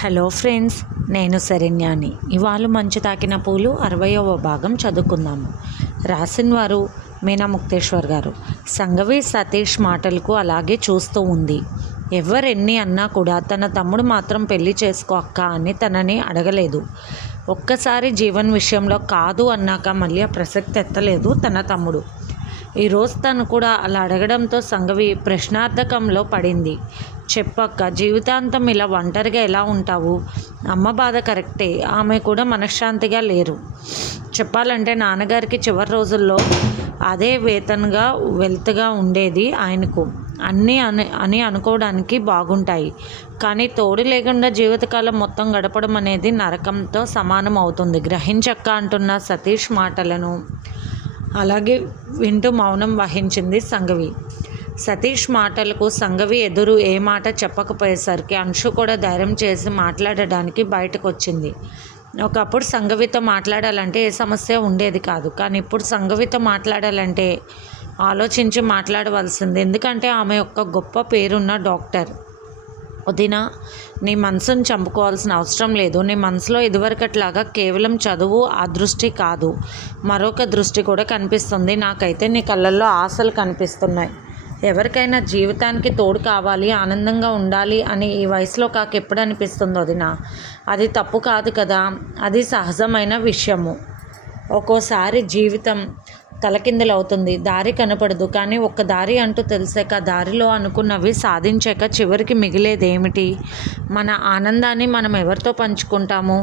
Hello friends, నేను శరణ్యాని. ఇవాళ మంచు తాకిన పూలు 60వ భాగం చదువుకుందాము. రాసిన వారు మీనా ముక్తేశ్వర్ గారు. సంఘవి సతీష్ మాటలకు అలాగే చూస్తూ ఉంది. ఎవరెన్ని అన్నా కూడా తన తమ్ముడు మాత్రం పెళ్లి చేసుకో అక్క అని తనని అడగలేదు. ఒక్కసారి జీవన్ విషయంలో కాదు అన్నాక మళ్ళీ ఆ ప్రసక్తి ఎత్తలేదు తన తమ్ముడు. ఈరోజు తను కూడా అలా అడగడంతో సంఘవి ప్రశ్నార్థకంలో పడింది. చెప్పక్క, జీవితాంతం ఇలా ఒంటరిగా ఎలా ఉంటావు? అమ్మ బాధ కరెక్టే, ఆమె కూడా మనశ్శాంతిగా లేరు. చెప్పాలంటే నాన్నగారికి చివరి రోజుల్లో అదే వేతనగా వెల్త్గా ఉండేది ఆయనకు. అన్నీ అని అనుకోవడానికి బాగుంటాయి, కానీ తోడు లేకుండా జీవితకాలం మొత్తం గడపడం అనేది నరకంతో సమానం అవుతుంది. గ్రహించక్క అంటున్న సతీష్ మాటలను అలాగే వింటూ మౌనం వహించింది సంఘవి. సతీష్ మాటలకు సంఘవి ఎదురు ఏ మాట చెప్పకపోయేసరికి అంశు కూడా ధైర్యం చేసి మాట్లాడడానికి బయటకు వచ్చింది. ఒకప్పుడు సంఘవితో మాట్లాడాలంటే ఏ సమస్య ఉండేది కాదు, కానీ ఇప్పుడు సంఘవితో మాట్లాడాలంటే ఆలోచించి మాట్లాడవలసింది. ఎందుకంటే ఆమె యొక్క గొప్ప పేరున్న డాక్టర్. వదిన, నీ మనసును చంపుకోవాల్సిన అవసరం లేదు. నీ మనసులో ఇదివరకట్లాగా కేవలం చదువు ఆ దృష్టి కాదు, మరొక దృష్టి కూడా కనిపిస్తుంది. నాకైతే నీ కళ్ళల్లో ఆశలు కనిపిస్తున్నాయి. ఎవరికైనా జీవితానికి తోడు కావాలి, ఆనందంగా ఉండాలి అని ఈ వయసులో కాక ఎప్పుడు అనిపిస్తుందో వదిన? అది తప్పు కాదు కదా, అది సహజమైన విషయము. ఒక్కోసారి జీవితం తలకిందులవుతుంది, దారి కనపడదు. కానీ ఒక్క దారి అంటూ తెలిసాక దారిలో అనుకున్నవి సాధించాక చివరికి మిగిలేదేమిటి? మన ఆనందాన్ని మనం ఎవరితో పంచుకుంటాము?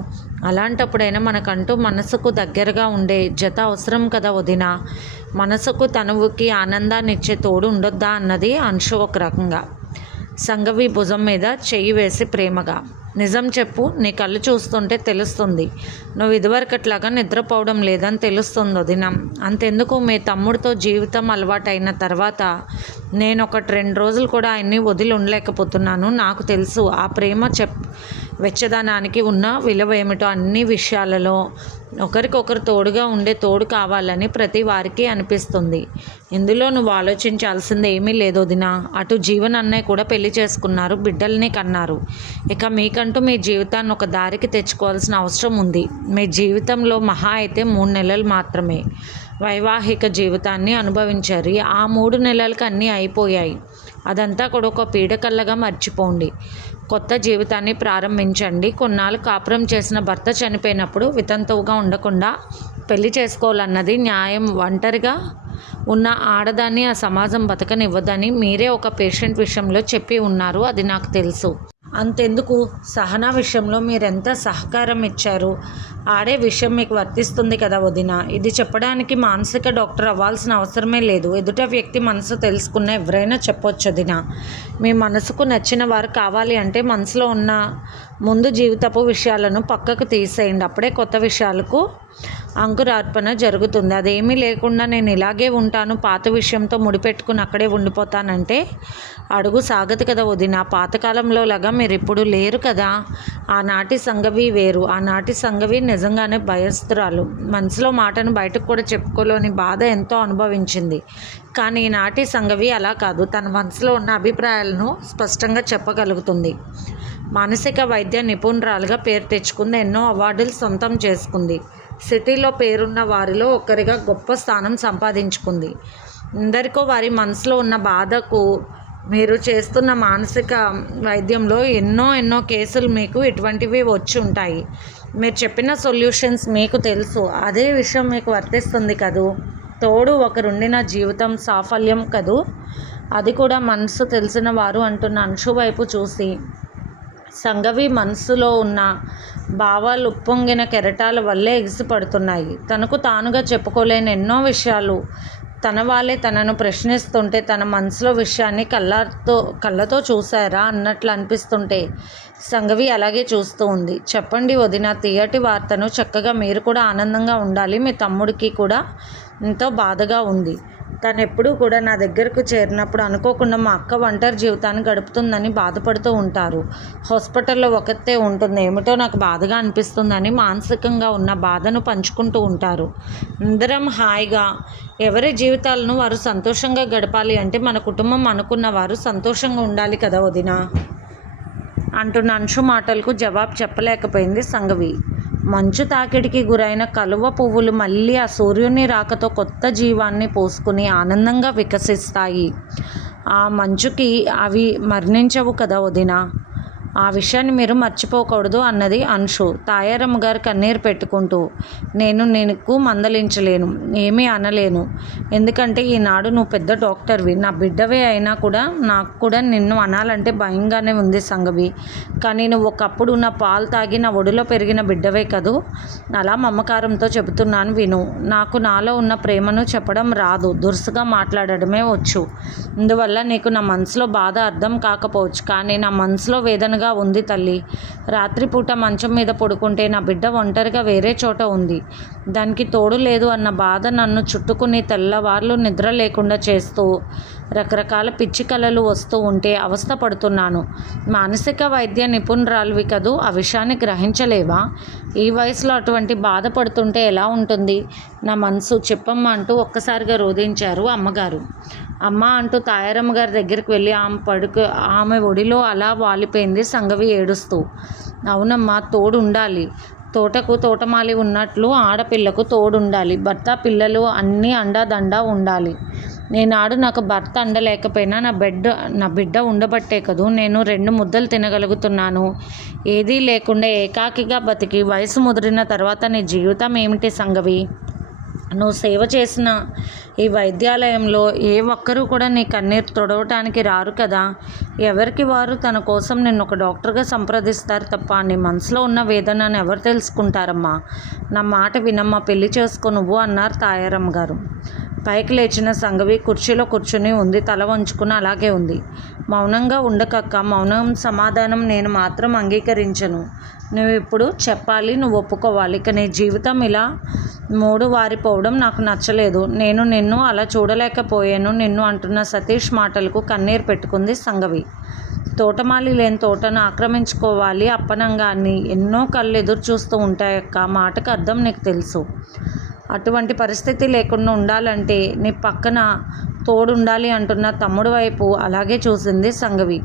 అలాంటప్పుడైనా మనకంటూ మనసుకు దగ్గరగా ఉండే జత అవసరం కదా వదిన. మనసుకు తనువుకి ఆనందాన్ని ఇచ్చే తోడు ఉండొద్దా అన్నది అంశు ఒక రకంగా. సంఘవి భుజం మీద చెయ్యి వేసి ప్రేమగా, నిజం చెప్పు, నీ కళ్ళు చూస్తుంటే తెలుస్తుంది నువ్వు ఇదివరకట్లాగా నిద్రపోవడం లేదని తెలుస్తుంది వదిన. అంతెందుకు, మీ తమ్ముడితో జీవితం అలవాటైన తర్వాత నేను 1-2 రోజులు కూడా ఆయన్ని వదిలి ఉండలేకపోతున్నాను. నాకు తెలుసు ఆ ప్రేమ వెచ్చదనానికి ఉన్న విలువ ఏమిటో. అన్ని విషయాలలో ఒకరికొకరు తోడుగా ఉండే తోడు కావాలని ప్రతి వారికి అనిపిస్తుంది. ఇందులో నువ్వు ఆలోచించాల్సింది ఏమీ లేదు వదిన. అటు జీవన్ అన్నయ్య కూడా పెళ్లి చేసుకున్నారు, బిడ్డల్ని కన్నారు. ఇక మీకంటూ మీ జీవితాన్ని ఒక దారికి తెచ్చుకోవాల్సిన అవసరం ఉంది. మీ జీవితంలో మహా అయితే 3 నెలలు మాత్రమే వైవాహిక జీవితాన్ని అనుభవించారు. ఆ 3 నెలలకు అన్నీ అయిపోయాయి. అదంతా కూడా ఒక పీడకల్లగా మర్చిపోండి. కొత్త జీవితాన్ని ప్రారంభించండి. కొన్నాళ్ళు కాపురం చేసిన భర్త చనిపోయినప్పుడు వితంతువుగా ఉండకుండా పెళ్లి చేసుకోవాలన్నది న్యాయం. ఒంటరిగా ఉన్న ఆడదాన్ని ఆ సమాజం బతకనివ్వదని మీరే ఒక పేషెంట్ విషయంలో చెప్పి ఉన్నారు, అది నాకు తెలుసు. అంతెందుకు, సహనా విషయంలో మీరెంత సహకారం ఇచ్చారు. ఆడే విషయం మీకు వర్తిస్తుంది కదా వదిన. ఇది చెప్పడానికి మానసిక డాక్టర్ అవ్వాల్సిన అవసరమే లేదు. ఎదుట వ్యక్తి మనసు తెలుసుకున్న ఎవరైనా చెప్పొచ్చు వదిన. మీ మనసుకు నచ్చిన వారు కావాలి అంటే మనసులో ఉన్న ముందు జీవితపు విషయాలను పక్కకు తీసేయండి. అప్పుడే కొత్త విషయాలకు అంకురార్పణ జరుగుతుంది. అదేమీ లేకుండా నేను ఇలాగే ఉంటాను, పాత విషయంతో ముడిపెట్టుకుని అక్కడే ఉండిపోతానంటే అడుగు సాగదు కదా వదిన. పాతకాలంలో లాగా మీరు ఇప్పుడు లేరు కదా. ఆనాటి సంఘవి వేరు. ఆనాటి సంఘవి నిజంగానే భయస్తురాలు. మనసులో మాటను బయటకు కూడా చెప్పుకోలేని బాధ ఎంతో అనుభవించింది. కానీ ఈనాటి సంఘవి అలా కాదు. తన మనసులో ఉన్న అభిప్రాయాలను స్పష్టంగా చెప్పగలుగుతుంది. మానసిక వైద్య నిపుణురాలుగా పేరు తెచ్చుకుంది. ఎన్నో అవార్డులు సొంతం చేసుకుంది. సిటీలో పేరున్న వారిలో ఒకరిగా గొప్ప స్థానం సంపాదించుకుంది. ఎందరికో వారి మనసులో ఉన్న బాధకు మీరు చేస్తున్న మానసిక వైద్యంలో ఎన్నో కేసులు మీకు ఇటువంటివి వచ్చి ఉంటాయి. మీరు చెప్పిన సొల్యూషన్స్ మీకు తెలుసు. అదే విషయం మీకు వర్తిస్తుంది కదూ. తోడు ఒకరుండిన జీవితం సాఫల్యం కదూ, అది కూడా మనసు తెలిసిన వారు అంటున్న అంశు వైపు చూసి సంఘవి మనసులో ఉన్న భావాలు ఉప్పొంగిన కెరటాల వల్లే ఎగిసిపడుతున్నాయి. తనకు తానుగా చెప్పుకోలేని ఎన్నో విషయాలు తన వాళ్ళే తనను ప్రశ్నిస్తుంటే తన మనసులో విషయాన్ని కళ్ళతో చూసారా అన్నట్లు అనిపిస్తుంటే సంఘవి అలాగే చూస్తూ ఉంది. చెప్పండి వదిన, తీయటి వార్తను. చక్కగా మీరు కూడా ఆనందంగా ఉండాలి. మీ తమ్ముడికి కూడా ఎంతో బాధగా ఉంది. తను ఎప్పుడూ కూడా నా దగ్గరకు చేరినప్పుడు అనుకోకుండా మా అక్క ఒంటరి జీవితాన్ని గడుపుతుందని బాధపడుతూ ఉంటారు. హాస్పిటల్లో ఒకతే ఉంటుంది, ఏమిటో నాకు బాధగా అనిపిస్తుందని మానసికంగా ఉన్న బాధను పంచుకుంటూ ఉంటారు. అందరం హాయిగా ఎవరి జీవితాలను వారు సంతోషంగా గడపాలి అంటే మన కుటుంబం అనుకున్న వారు సంతోషంగా ఉండాలి కదా వదిన. అంటున్న అంశు మాటలకు జవాబు చెప్పలేకపోయింది సంగవి. మంచు తాకిడికి గురైన కలువ పువ్వులు మళ్ళీ ఆ సూర్యుని రాకతో కొత్త జీవాన్ని పోసుకుని ఆనందంగా వికసిస్తాయి. ఆ మంచుకి అవి మరణించవు కదా వదినా, ఆ విషయాన్ని మీరు మర్చిపోకూడదు అన్నది అంశు తాయారమ్మ గారు కన్నీరు పెట్టుకుంటూ. నేను నీకు మందలించలేను, ఏమీ అనలేను. ఎందుకంటే ఈనాడు నువ్వు పెద్ద డాక్టర్వి, నా బిడ్డవే అయినా కూడా నాకు కూడా నిన్ను అనాలంటే భయంగానే ఉంది సంగవి. కానీ నువ్వు ఒకప్పుడు నా పాలు తాగి నా ఒడిలో పెరిగిన బిడ్డవే కదూ, అలా మమకారంతో చెబుతున్నాను విను. నాకు నాలో ఉన్న ప్రేమను చెప్పడం రాదు, దురుసుగా మాట్లాడడమే వచ్చు. అందువల్ల నీకు నా మనసులో బాధ అర్థం కాకపోవచ్చు, కానీ నా మనసులో వేదనగా ఉంది తల్లి. రాత్రిపూట మంచం మీద పడుకుంటే నా బిడ్డ ఒంటరిగా వేరే చోట ఉంది. దానికి తోడు లేదు అన్న బాధ నన్ను చుట్టుకుని తెల్లవార్లు నిద్ర లేకుండా చేస్తూ రకరకాల పిచ్చి కలలు వస్తూ ఉంటే అవస్థ పడుతున్నాను. మానసిక వైద్య నిపుణురాలివి కదూ, ఆ విషయాన్ని గ్రహించలేవా? ఈ వయసులో అటువంటి బాధపడుతుంటే ఎలా ఉంటుంది నా మనసు, చెప్పమ్మా అంటూ ఒక్కసారిగా రోధించారు అమ్మగారు. అమ్మ అంటూ తాయారమ్మ గారి దగ్గరికి వెళ్ళి ఆమె ఒడిలో అలా వాలిపోయింది సంగవి ఏడుస్తూ. అవునమ్మా, తోడు ఉండాలి. తోటకు తోటమాలి ఉన్నట్లు ఆడపిల్లకు తోడుండాలి. భర్త పిల్లలు అన్నీ అండాదండా ఉండాలి. నేనాడు నాకు భర్త అండలేకపోయినా నా బిడ్డ ఉండబట్టే కదూ నేను 2 ముద్దలు తినగలుగుతున్నాను. ఏదీ లేకుండా ఏకాకిగా బతికి వయసు ముదిరిన తర్వాత నీ జీవితం ఏమిటి సంగవి? నువ్వు సేవ చేసిన ఈ వైద్యాలయంలో ఏ ఒక్కరూ కూడా నీ కన్నీరు తొడవటానికి రారు కదా. ఎవరికి వారు తన కోసం నిన్ను ఒక డాక్టర్గా సంప్రదిస్తారు తప్ప నీ మనసులో ఉన్న వేదనను ఎవరు తెలుసుకుంటారమ్మా? నా మాట వినమ్మా, పెళ్లి చేసుకో నువ్వు అన్నారు తాయారమ్మ గారు. పైకి లేచిన సంగవి కుర్చీలో కూర్చుని ఉంది. తల వంచుకుని అలాగే ఉంది. మౌనంగా ఉండకక్క, మౌనం సమాధానం నేను మాత్రం అంగీకరించను. నువ్వు ఇప్పుడు చెప్పాలి, నువ్వు ఒప్పుకోవాలి. ఇక నీ జీవితం ఇలా మూడు వారిపోవడం నాకు నచ్చలేదు. నేను నిన్ను అలా చూడలేకపోయాను నిన్ను అంటున్న సతీష్ మాటలకు కన్నీరు పెట్టుకుంది సంగవి. తోటమాలి లేని తోటను ఆక్రమించుకోవాలి అప్పనంగా అని ఎన్నో కళ్ళు ఎదురు చూస్తూ ఉంటాయక్క. మాటకు అర్థం నీకు తెలుసు. అటువంటి పరిస్థితి లేకుండా ఉండాలంటే నీ పక్కన తోడుండాలి అంటున్న తమ్ముడు వైపు అలాగే చూసింది సంగవి.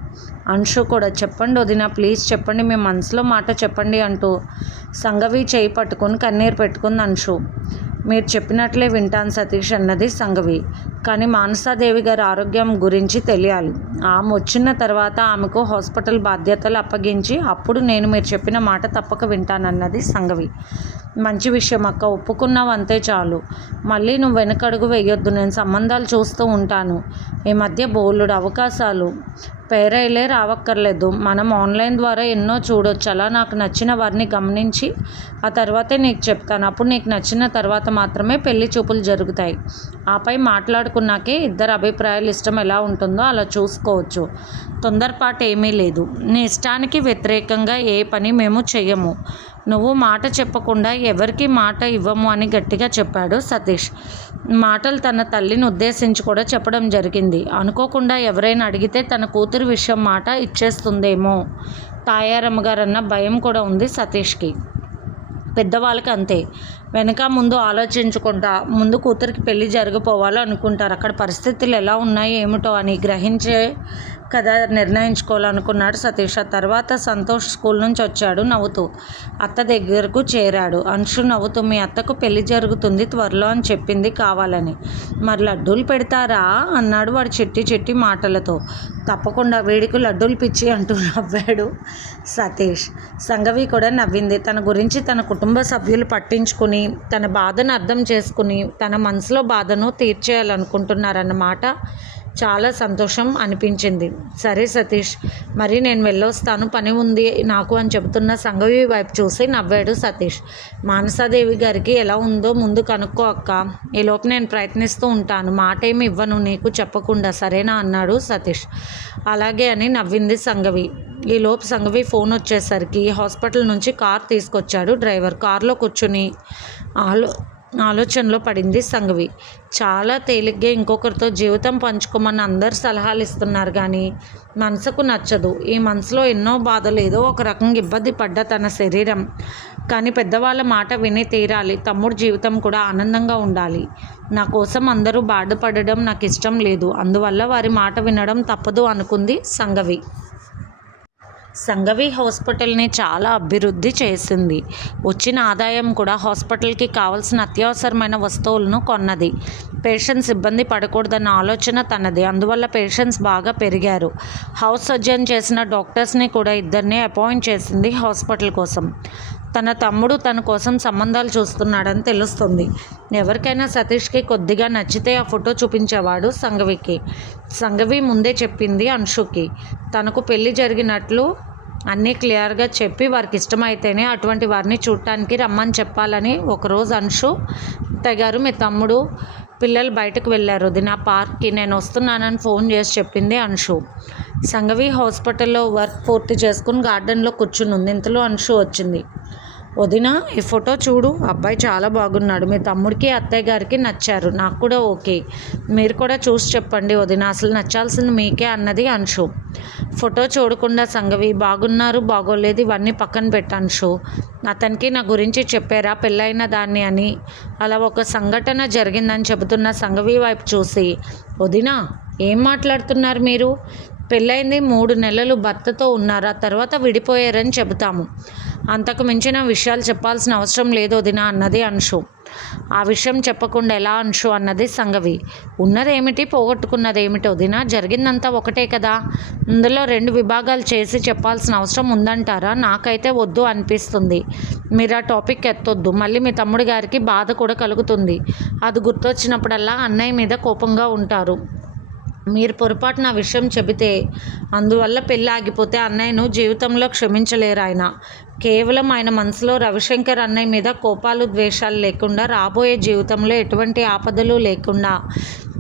అంశు కూడా చెప్పండి వదిన, ప్లీజ్ చెప్పండి, మీ మనసులో మాట చెప్పండి అంటూ సంగవి చేయి పట్టుకుని కన్నీరు పెట్టుకుంది అంశు. మీరు చెప్పినట్లే వింటాను సతీష్ అన్నది సంగవి. కానీ మానసాదేవి గారి ఆరోగ్యం గురించి తెలియాలి. ఆమె వచ్చిన తర్వాత ఆమెకు హాస్పిటల్ బాధ్యతలు అప్పగించి అప్పుడు నేను మీరు చెప్పిన మాట తప్పక వింటానన్నది సంగవి. మంచి విషయం అక్క, ఒప్పుకున్నావు అంతే చాలు. మళ్ళీ నువ్వు వెనకడుగు వేయొద్దు. నేను సంబంధాలు చూస్తూ ఉంటాను. ఈ మధ్య బోలెడు అవకాశాలు, పేరైలే రావక్కర్లేదు. మనం ఆన్లైన్ ద్వారా ఎన్నో చూడొచ్చు. అలా నాకు నచ్చిన వారిని గమనించి ఆ తర్వాతే నీకు చెప్తాను. అప్పుడు నీకు నచ్చిన తర్వాత మాత్రమే పెళ్లి చూపులు జరుగుతాయి. ఆపై మాట్లాడుకున్నాకే ఇద్దరు అభిప్రాయాలు ఇష్టం ఎలా ఉంటుందో అలా చూసుకోవచ్చు. తొందరపాటు ఏమీ లేదు. నీ ఇష్టానికి వ్యతిరేకంగా ఏ పని మేము చెయ్యము. నువ్వు మాట చెప్పకుండా ఎవరికి మాట ఇవ్వము అని గట్టిగా చెప్పాడు సతీష్. మాటలు తన తల్లిని ఉద్దేశించి కూడా చెప్పడం జరిగింది. అనుకోకుండా ఎవరైనా అడిగితే తన కూతురు విషయం మాట ఇచ్చేస్తుందేమో తాయారమ్మ గారన్న భయం కూడా ఉంది సతీష్కి. పెద్దవాళ్ళకి అంతే, వెనక ముందు ఆలోచించకుండా ముందు కూతురికి పెళ్లి జరిగిపోవాలో అనుకుంటారు. అక్కడ పరిస్థితులు ఎలా ఉన్నాయి ఏమిటో అని గ్రహించే కదా నిర్ణయించుకోవాలనుకున్నాడు సతీష్. ఆ తర్వాత సంతోష్ స్కూల్ నుంచి వచ్చాడు నవ్వుతూ. అత్త దగ్గరకు చేరాడు. అంశు నవ్వుతూ మీ అత్తకు పెళ్లి జరుగుతుంది త్వరలో అని చెప్పింది కావాలని. మరి లడ్డూలు పెడతారా అన్నాడు వాడు చిట్టి మాటలతో. తప్పకుండా, వీడికి లడ్డూలు పిచ్చి అంటూ నవ్వాడు సతీష్. సంగవి కూడా నవ్వింది. తన గురించి తన కుటుంబ సభ్యులు పట్టించుకుని తన బాధను అర్థం చేసుకుని తన మనసులో బాధను తీర్చేయాలనుకుంటున్నారన్నమాట చాలా సంతోషం అనిపించింది. సరే సతీష్, మరి నేను వెళ్ళొస్తాను, పని ఉంది నాకు అని చెబుతున్న సంగవి వైపు చూసి నవ్వాడు సతీష్. మానసాదేవి గారికి ఎలా ఉందో ముందు కనుక్కో అక్క, ఈలోపు నేను ప్రయత్నిస్తూ ఉంటాను. మాట ఏమి ఇవ్వను నీకు చెప్పకుండా, సరేనా అన్నాడు సతీష్. అలాగే అని నవ్వింది సంగవి. ఈలోపు సంగవి ఫోన్ వచ్చేసరికి హాస్పిటల్ నుంచి కార్ తీసుకొచ్చాడు డ్రైవర్. కారులో కూర్చుని ఆలోచనలో పడింది సంగవి. చాలా తేలిగ్గా ఇంకొకరితో జీవితం పంచుకోమని అందరు సలహాలు ఇస్తున్నారు కానీ మనసుకు నచ్చదు. ఈ మనసులో ఎన్నో బాధలు, ఏదో ఒక రకంగా ఇబ్బంది పడ్డ తన శరీరం. కానీ పెద్దవాళ్ళ మాట విని తీరాలి. తమ్ముడు జీవితం కూడా ఆనందంగా ఉండాలి. నా కోసం అందరూ బాధపడడం నాకు ఇష్టం లేదు. అందువల్ల వారి మాట వినడం తప్పదు అనుకుంది సంగవి. సంఘవి హాస్పిటల్ని చాలా అభివృద్ధి చేసింది. వచ్చిన ఆదాయం కూడా హాస్పిటల్కి కావాల్సిన అత్యవసరమైన వస్తువులను కొన్నది. పేషెంట్స్ ఇబ్బంది పడకూడదన్న ఆలోచన తనది. అందువల్ల పేషెంట్స్ బాగా పెరిగారు. హౌస్ సర్జన్ చేసిన డాక్టర్స్ని కూడా 2 అపాయింట్ చేసింది హాస్పిటల్ కోసం. తన తమ్ముడు తన కోసం సంబంధాలు చూస్తున్నాడని తెలుస్తుంది. ఎవరికైనా సతీష్కి కొద్దిగా నచ్చితే ఆ ఫోటో చూపించేవాడు సంఘవికి. సంఘవి ముందే చెప్పింది అంశుకి. తనకు పెళ్లి జరిగినట్లు అన్నీ క్లియర్గా చెప్పి వారికి ఇష్టమైతేనే అటువంటి వారిని చూడటానికి రమ్మని చెప్పాలని. ఒకరోజు అంశు గారు మీ తమ్ముడు పిల్లలు బయటకు వెళ్ళారు వదిన పార్క్కి, నేను వస్తున్నానని ఫోన్ చేసి చెప్పింది అంశు. సంఘవి హాస్పిటల్లో వర్క్ పూర్తి చేసుకుని గార్డెన్లో కూర్చుని ఉంది. ఇంతలో అంశు వచ్చింది. వదిన ఈ ఫోటో చూడు, అబ్బాయి చాలా బాగున్నాడు. మీ తమ్ముడికి అత్తయ్య గారికి నచ్చారు, నాకు కూడా ఓకే. మీరు కూడా చూసి చెప్పండి వదిన, అసలు నచ్చాల్సింది మీకే అన్నది అంశు. ఫోటో చూడకుండా సంఘవి బాగున్నారు బాగోలేదు ఇవన్నీ పక్కన పెట్టు అంశు. అతనికి నా గురించి చెప్పారా పెళ్ళైన దాన్ని అని. అలా ఒక సంఘటన జరిగిందని చెబుతున్న సంఘవి వైపు చూసి, వదిన ఏం మాట్లాడుతున్నారు మీరు? పెళ్ళైంది 3 నెలలు భర్తతో ఉన్నారు, ఆ తర్వాత విడిపోయారని చెబుతాము. అంతకు మించిన విషయాలు చెప్పాల్సిన అవసరం లేదు వదిన అన్నది అంశు. ఆ విషయం చెప్పకుండా ఎలా అంశు అన్నది సంఘవి. ఉన్నదేమిటి పోగొట్టుకున్నదేమిటి వదిన, జరిగిందంతా ఒకటే కదా. ఇందులో 2 విభాగాలు చేసి చెప్పాల్సిన అవసరం ఉందంటారా? నాకైతే వద్దు అనిపిస్తుంది. మీరు ఆ టాపిక్ ఎత్తొద్దు, మళ్ళీ మీ తమ్ముడి గారికి బాధ కూడా కలుగుతుంది. అది గుర్తొచ్చినప్పుడల్లా అన్నయ్య మీద కోపంగా ఉంటారు. మీరు పొరపాటున ఆ విషయం చెబితే అందువల్ల పెళ్ళి ఆగిపోతే అన్నయ్యను జీవితంలో క్షమించలేరు ఆయన. కేవలం ఆయన మనసులో రవిశంకర్ అన్నయ్య మీద కోపాలు ద్వేషాలు లేకుండా, రాబోయే జీవితంలో ఎటువంటి ఆపదలు లేకుండా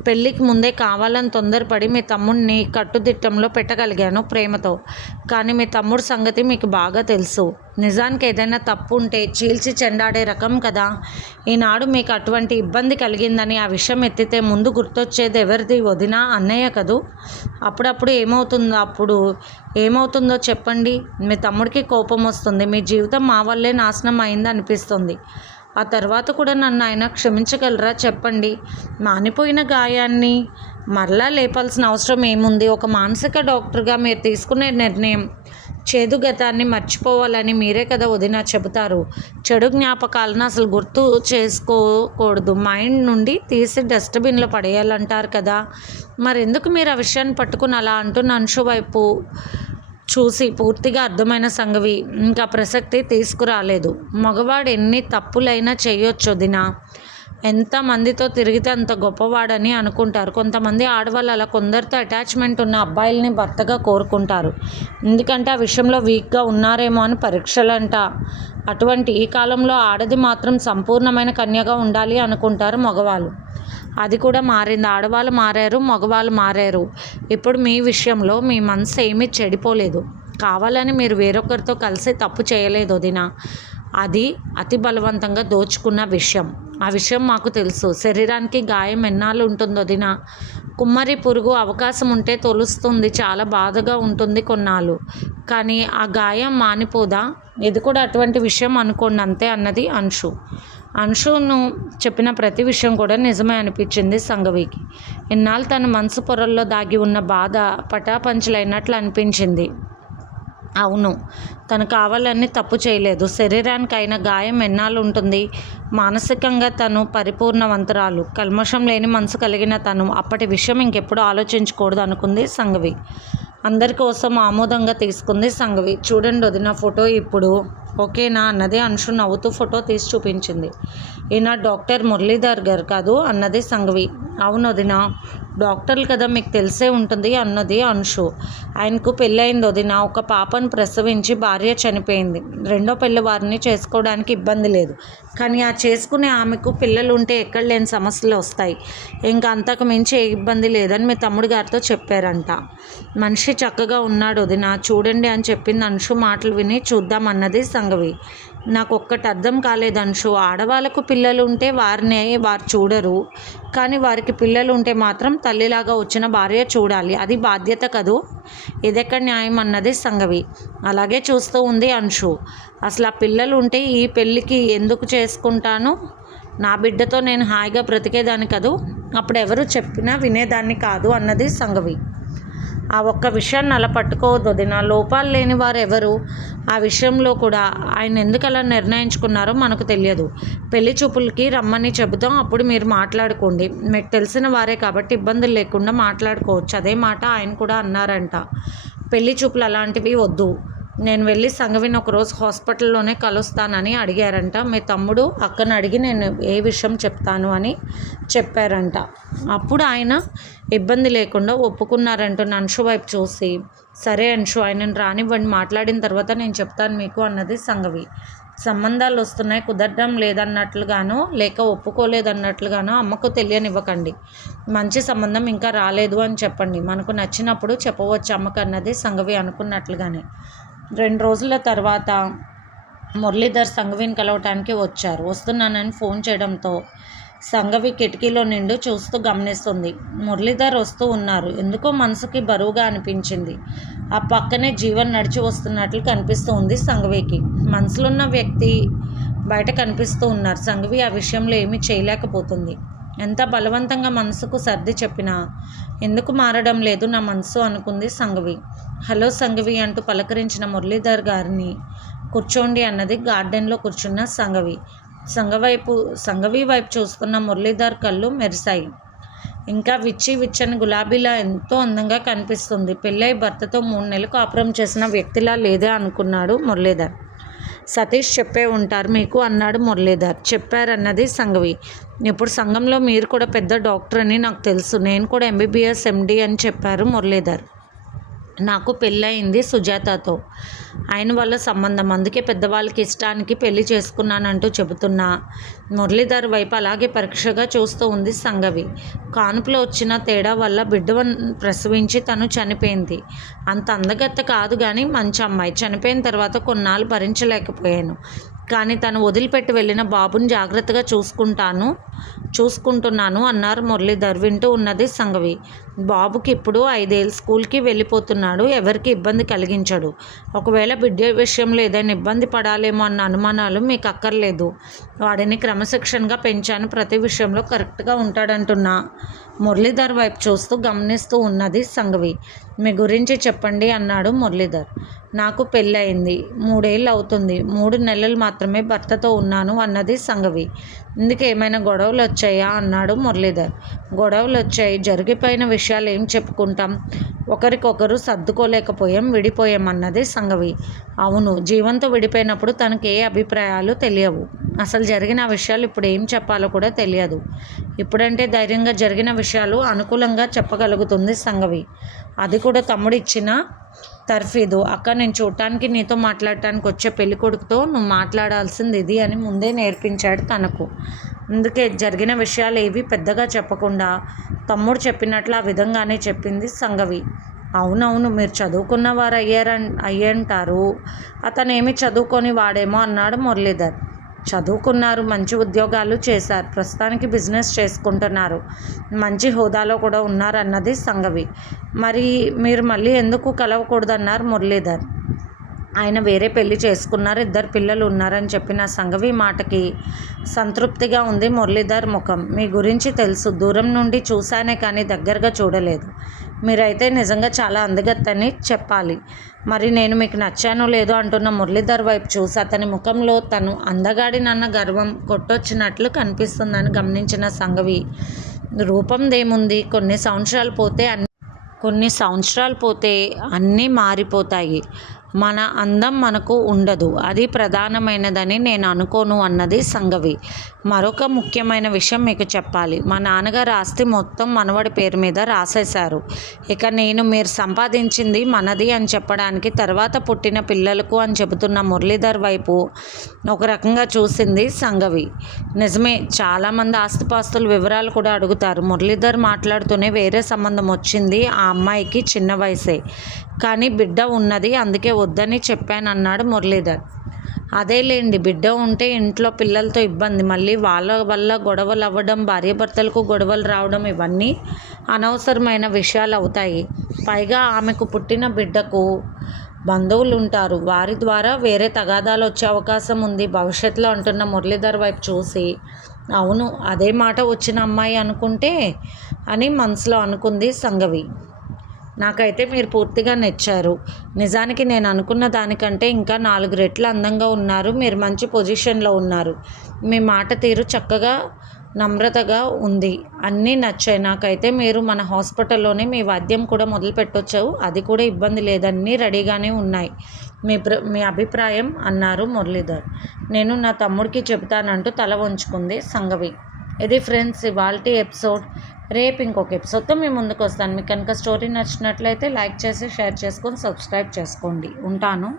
పెళ్ళికి ముందే కావాలని తొందరపడి మీ తమ్ముడిని కట్టుదిట్టంలో పెట్టగలిగాను ప్రేమతో. కానీ మీ తమ్ముడు సంగతి మీకు బాగా తెలుసు. నిజానికి ఏదైనా తప్పు ఉంటే చీల్చి చెండాడే రకం కదా. ఈనాడు మీకు అటువంటి ఇబ్బంది కలిగిందని ఆ విషయం ఎత్తితే ముందు గుర్తొచ్చేది ఎవరిది వదిన? అన్నయ్య కదూ. అప్పుడు ఏమవుతుందో చెప్పండి. మీ తమ్ముడికి కోపం వస్తుంది, మీ జీవితం మా వల్లే నాశనం అయింది అనిపిస్తుంది. ఆ తర్వాత కూడా నన్ను ఆయన క్షమించగలరా చెప్పండి? మానిపోయిన గాయాన్ని మరలా లేపాల్సిన అవసరం ఏముంది? ఒక మానసిక డాక్టర్గా మీరు తీసుకునే నిర్ణయం చేదు గతాన్ని మర్చిపోవాలని మీరే కదా వదిన చెబుతారు. చెడు జ్ఞాపకాలను అసలు గుర్తు చేసుకోకూడదు, మైండ్ నుండి తీసి డస్ట్బిన్లో పడేయాలంటారు కదా. మరెందుకు మీరు ఆ విషయాన్ని పట్టుకుని అలా అంటున్న అంశు వైపు చూసి పూర్తిగా అర్థమైన సంఘవి ఇంకా ప్రసక్తి తీసుకురాలేదు. మగవాడు ఎన్ని తప్పులైనా చేయొచ్చు వదిన. ఎంతమందితో తిరిగితే అంత గొప్పవాడని అనుకుంటారు. కొంతమంది ఆడవాళ్ళు అలా కొందరితో అటాచ్మెంట్ ఉన్న అబ్బాయిల్ని భర్తగా కోరుకుంటారు. ఎందుకంటే ఆ విషయంలో వీక్గా ఉన్నారేమో అని పరీక్షలంట. అటువంటి ఈ కాలంలో ఆడది మాత్రం సంపూర్ణమైన కన్యగా ఉండాలి అనుకుంటారు మగవాళ్ళు. అది కూడా మారింది. ఆడవాళ్ళు మారారు, మగవాళ్ళు మారారు. ఇప్పుడు మీ విషయంలో మీ మనసు ఏమీ చెడిపోలేదు. కావాలని మీరు వేరొకరితో కలిసి తప్పు చేయలేదు వదిన. అది అతి బలవంతంగా దోచుకున్న విషయం. ఆ విషయం మాకు తెలుసు. శరీరానికి గాయం ఎన్నాళ్ళు ఉంటుంది వదిన? కుమ్మరి పురుగు అవకాశం ఉంటే తొలుస్తుంది, చాలా బాధగా ఉంటుంది కొన్నాళ్ళు, కానీ ఆ గాయం మానిపోదా? ఇది కూడా అటువంటి విషయం అనుకోండి అంతే అన్నది అంశు. అంశును చెప్పిన ప్రతి విషయం కూడా నిజమే అనిపించింది సంఘవికి. ఇన్నాళ్ళు తన మనసు పొరల్లో దాగి ఉన్న బాధ పటాపంచలైనట్లు అనిపించింది. అవును, తను కావాలని తప్పు చేయలేదు. శరీరానికి అయిన గాయం ఎన్నాళ్ళు ఉంటుంది? మానసికంగా తను పరిపూర్ణవంతురాలు, కల్మషం లేని మనసు కలిగిన తను అప్పటి విషయం ఇంకెప్పుడు ఆలోచించకూడదు అనుకుంది సంఘవి. అందరి కోసం ఆమోదంగా తీసుకుంది సంఘవి. చూడండి వదిన ఫోటో ఇప్పుడు ఓకేనా అన్నది అంశు నవ్వుతూ ఫోటో తీసి చూపించింది. ఈయన డాక్టర్ మురళీధర్ గారు కాదు అన్నది సంఘవి. అవును వదిన, డాక్టర్లు కదా మీకు తెలిసే ఉంటుంది అన్నది అంశు. ఆయనకు పెళ్ళయింది వదిన, ఒక పాపను ప్రసవించి భార్య చనిపోయింది. 2వ పెళ్ళి వారిని చేసుకోవడానికి ఇబ్బంది లేదు, కానీ ఆ చేసుకునే ఆమెకు పిల్లలు ఉంటే ఎక్కడ లేని సమస్యలు వస్తాయి. ఇంకా అంతకు మించి ఏ ఇబ్బంది లేదని మీ తమ్ముడు గారితో చెప్పారంట. మనిషి చక్కగా ఉన్నాడు వదిన, చూడండి అని చెప్పింది అంశు. మాటలు విని చూద్దామన్నది సంఘవి. నాకు ఒక్కటి అర్థం కాలేదు అంశు. ఆడవాళ్ళకు పిల్లలు ఉంటే వారిని వారు చూడరు, కానీ వారికి పిల్లలు ఉంటే మాత్రం తల్లిలాగా వచ్చిన భార్య చూడాలి, అది బాధ్యత కదూ. ఇదెక్కడ న్యాయం అన్నది సంఘవి. అలాగే చూస్తూ ఉంది అంశు. అసలు ఆ పిల్లలు ఉంటే ఈ పెళ్ళికి ఎందుకు చేసుకుంటాను? నా బిడ్డతో నేను హాయిగా బ్రతికేదాన్ని కదూ, అప్పుడు ఎవరు చెప్పినా వినేదాన్ని కాదు అన్నది సంఘవి. ఆ ఒక్క విషయాన్ని అలా పట్టుకోవద్దు వదిన. లోపాలు లేని వారు ఎవరు? ఆ విషయంలో కూడా ఆయన ఎందుకు అలా నిర్ణయించుకున్నారో మనకు తెలియదు. పెళ్లి చూపులకి రమ్మని చెబుతాం, అప్పుడు మీరు మాట్లాడుకోండి. మీకు తెలిసిన వారే కాబట్టి ఇబ్బందులు లేకుండా మాట్లాడుకోవచ్చు. అదే మాట ఆయన కూడా అన్నారంట. పెళ్లి చూపులు అలాంటివి వద్దు, నేను వెళ్ళి సంఘవిని ఒకరోజు హాస్పిటల్లోనే కలుస్తానని అడిగారంట. మీ తమ్ముడు అక్కని అడిగి నేను ఏ విషయం చెప్తాను అని చెప్పారంట. అప్పుడు ఆయన ఇబ్బంది లేకుండా ఒప్పుకున్నారంటున్న అంశు వైపు చూసి, సరే అంశు, ఆయనను రానివ్వండి, మాట్లాడిన తర్వాత నేను చెప్తాను మీకు అన్నది సంఘవి. సంబంధాలు వస్తున్నాయి, కుదరడం లేదన్నట్లుగానో లేక ఒప్పుకోలేదన్నట్లుగానో అమ్మకు తెలియనివ్వకండి. మంచి సంబంధం ఇంకా రాలేదు అని చెప్పండి. మనకు నచ్చినప్పుడు చెప్పవచ్చు అమ్మకు అన్నది సంఘవి అనుకున్నట్లుగానే. 2 రోజుల తర్వాత మురళీధర్ సంఘవిని కలవటానికి వచ్చారు. వస్తున్నానని ఫోన్ చేయడంతో సంఘవి కిటికీలో నిండు చూస్తూ గమనిస్తుంది. మురళీధర్ వస్తూ ఉన్నారు. ఎందుకో మనసుకి బరువుగా అనిపించింది. ఆ పక్కనే జీవన్ నడిచి వస్తున్నట్లు కనిపిస్తూ ఉంది సంఘవికి. మనసులో ఉన్న వ్యక్తి బయట కనిపిస్తూ ఉన్నారు. సంఘవి ఆ విషయంలో ఏమీ చేయలేకపోతుంది. ఎంత బలవంతంగా మనసుకు సర్ది చెప్పినా ఎందుకు మారడం లేదు నా మనసు అనుకుంది సంఘవి. హలో సంఘవి అంటూ పలకరించిన మురళీధర్ గారిని కూర్చోండి అన్నది గార్డెన్లో కూర్చున్న సంఘవి. సంఘవి వైపు చూస్తున్న మురళీధర్ కళ్ళు మెరిశాయి. ఇంకా విచ్చని గులాబీలా ఎంతో అందంగా కనిపిస్తుంది. పెళ్ళై భర్తతో 3 నెలలు కాపురం చేసిన వ్యక్తిలా లేదే అనుకున్నాడు మురళీధర్. సతీష్ చెప్పే ఉంటారు మీకు అన్నాడు మురళీధర్. చెప్పారన్నది సంఘవి. ఇప్పుడు సంఘంలో మీరు కూడా పెద్ద డాక్టర్ అని నాకు తెలుసు. నేను కూడా MBBS MD అని చెప్పారు మురళీధర్. నాకు పెళ్ళయింది సుజాతతో, ఆయన వాళ్ళ సంబంధం, అందుకే పెద్దవాళ్ళకి ఇష్టానికి పెళ్లి చేసుకున్నానంటూ చెబుతున్నా మురళీధర్ వైపు అలాగే పరీక్షగా చూస్తూ ఉంది సంఘవి. కానుపులో వచ్చిన తేడా వల్ల బిడ్డ ప్రసవించి తను చనిపోయింది. అంత అందగత్త కాదు కానీ మంచి అమ్మాయి. చనిపోయిన తర్వాత కొన్నాళ్ళు భరించలేకపోయాను. కానీ తను వదిలిపెట్టి వెళ్ళిన బాబుని జాగ్రత్తగా చూసుకుంటున్నాను అన్నారు మురళీధర్. వింటూ ఉన్నది సంఘవి. బాబుకి ఇప్పుడు 5 ఏళ్ళు, స్కూల్కి వెళ్ళిపోతున్నాడు. ఎవరికి ఇబ్బంది కలిగించడు. ఒకవేళ బిడ్డ విషయంలో ఏదైనా ఇబ్బంది పడాలేమో అన్న అనుమానాలు మీకు అక్కర్లేదు. వాడిని క్రమశిక్షణగా పెంచాను, ప్రతి విషయంలో కరెక్ట్గా ఉంటాడంటున్నా మురళీధర్ వైపు చూస్తూ గమనిస్తూ ఉన్నది సంఘవి. మీ గురించి చెప్పండి అన్నాడు మురళీధర్. నాకు పెళ్ళయింది, 3 ఏళ్ళు అవుతుంది. 3 నెలలు మాత్రమే భర్తతో ఉన్నాను అన్నది సంఘవి. ఇందుకు ఏమైనా గొడవలు వచ్చాయా అన్నాడు మురళీధర్. గొడవలు వచ్చాయి, జరిగిపోయిన విషయాలు ఏం చెప్పుకుంటాం, ఒకరికొకరు సర్దుకోలేకపోయాం, విడిపోయాం అన్నది సంఘవి. అవును, జీవంతో విడిపోయినప్పుడు తనకి ఏ అభిప్రాయాలు తెలియవు. అసలు జరిగిన విషయాలు ఇప్పుడు ఏం చెప్పాలో కూడా తెలియదు. ఇప్పుడంటే ధైర్యంగా జరిగిన విషయాలు అనుకూలంగా చెప్పగలుగుతుంది సంఘవి. అది కూడా తమ్ముడు ఇచ్చిన తర్ఫీదు. అక్క, నేను చూడటానికి నీతో మాట్లాడటానికి వచ్చే పెళ్లి కొడుకుతో నువ్వు మాట్లాడాల్సింది ఇది అని ముందే నేర్పించాడు తనకు. అందుకే జరిగిన విషయాలు ఏవి పెద్దగా చెప్పకుండా తమ్ముడు చెప్పినట్లు ఆ విధంగానే చెప్పింది సంఘవి. అవునవును, మీరు చదువుకున్న వారు అయ్యంటారు. అతనేమి చదువుకొని వాడేమో అన్నాడు మురళీధర్. చదువుకున్నారు, మంచి ఉద్యోగాలు చేశారు, ప్రస్తుతానికి బిజినెస్ చేసుకుంటున్నారు, మంచి హోదాలో కూడా ఉన్నారన్నది సంఘవి. మరి మీరు మళ్ళీ ఎందుకు కలవకూడదన్నారు మురళీధర్. ఆయన వేరే పెళ్లి చేసుకున్నారు, 2 పిల్లలు ఉన్నారని చెప్పిన సంఘవి మాటకి సంతృప్తిగా ఉంది మురళీధర్ ముఖం. మీ గురించి తెలుసు, దూరం నుండి చూశానే కానీ దగ్గరగా చూడలేదు. మీరైతే నిజంగా చాలా అందగత్తని చెప్పాలి. మరి నేను మీకు నచ్చానో లేదో అంటున్న మురళీధర్ వైపు చూసి అతని ముఖంలో తను అందగాడినన్న గర్వం కొట్టొచ్చినట్లు కనిపిస్తుందని గమనించిన సంఘవి, రూపందేముంది, కొన్ని సంవత్సరాలు పోతే అన్నీ మారిపోతాయి. మన అందం మనకు ఉండదు, అది ప్రధానమైనదని నేను అనుకోను అన్నది సంఘవి. మరొక ముఖ్యమైన విషయం మీకు చెప్పాలి. మా నాన్నగారు ఆస్తి మొత్తం మనవడి పేరు మీద రాసేశారు. ఇక నేను మీరు సంపాదించింది మనది అని చెప్పడానికి తర్వాత పుట్టిన పిల్లలకు అని చెబుతున్న మురళీధర్ వైపు ఒక రకంగా చూసింది సంఘవి. నిజమే, చాలామంది ఆస్తిపాస్తుల వివరాలు కూడా అడుగుతారు. మురళీధర్ మాట్లాడుతూనే వేరే సంబంధం వచ్చింది, ఆ అమ్మాయికి చిన్న వయసే, కానీ బిడ్డ ఉన్నది, అందుకే వద్దని చెప్పానన్నాడు మురళీధర్. అదేలేండి, బిడ్డ ఉంటే ఇంట్లో పిల్లలతో ఇబ్బంది, మళ్ళీ వాళ్ళ వల్ల గొడవలు అవ్వడం, భార్యాభర్తలకు గొడవలు రావడం, ఇవన్నీ అనవసరమైన విషయాలు అవుతాయి. పైగా ఆమెకు పుట్టిన బిడ్డకు బంధువులు ఉంటారు, వారి ద్వారా వేరే తగాదాలు వచ్చే అవకాశం ఉంది భవిష్యత్తులో అంటున్న మురళీధర్ వైపు చూసి, అవును, అదే మాట వచ్చిన అమ్మాయి అనుకుంటే అని మనసులో అనుకుంది సంఘవి. నాకైతే మీరు పూర్తిగా నచ్చారు. నిజానికి నేను అనుకున్న దానికంటే ఇంకా 4 రెట్లు అందంగా ఉన్నారు. మీరు మంచి పొజిషన్లో ఉన్నారు. మీ మాట తీరు చక్కగా నమ్రతగా ఉంది. అన్నీ నచ్చాయి నాకైతే. మీరు మన హాస్పిటల్లోనే మీ వైద్యం కూడా మొదలు పెట్టొచ్చు. అది కూడా ఇబ్బంది లేదు. అన్నీ రెడీగానే ఉన్నాయి. మీ అభిప్రాయం అన్నారు మురళీధర్. నేను నా తమ్ముడికి చెబుతానంటూ తల వంచుకుంది సంఘవి. ఇది ఫ్రెండ్స్ ఇవాల్టి ఎపిసోడ్. రేపు ఇంకొక ఎపిసోడ్తో మీ ముందుకు వస్తాను. మీకు కనుక స్టోరీ నచ్చినట్లయితే లైక్ చేసి షేర్ చేసుకొని సబ్స్క్రైబ్ చేసుకోండి. ఉంటాను.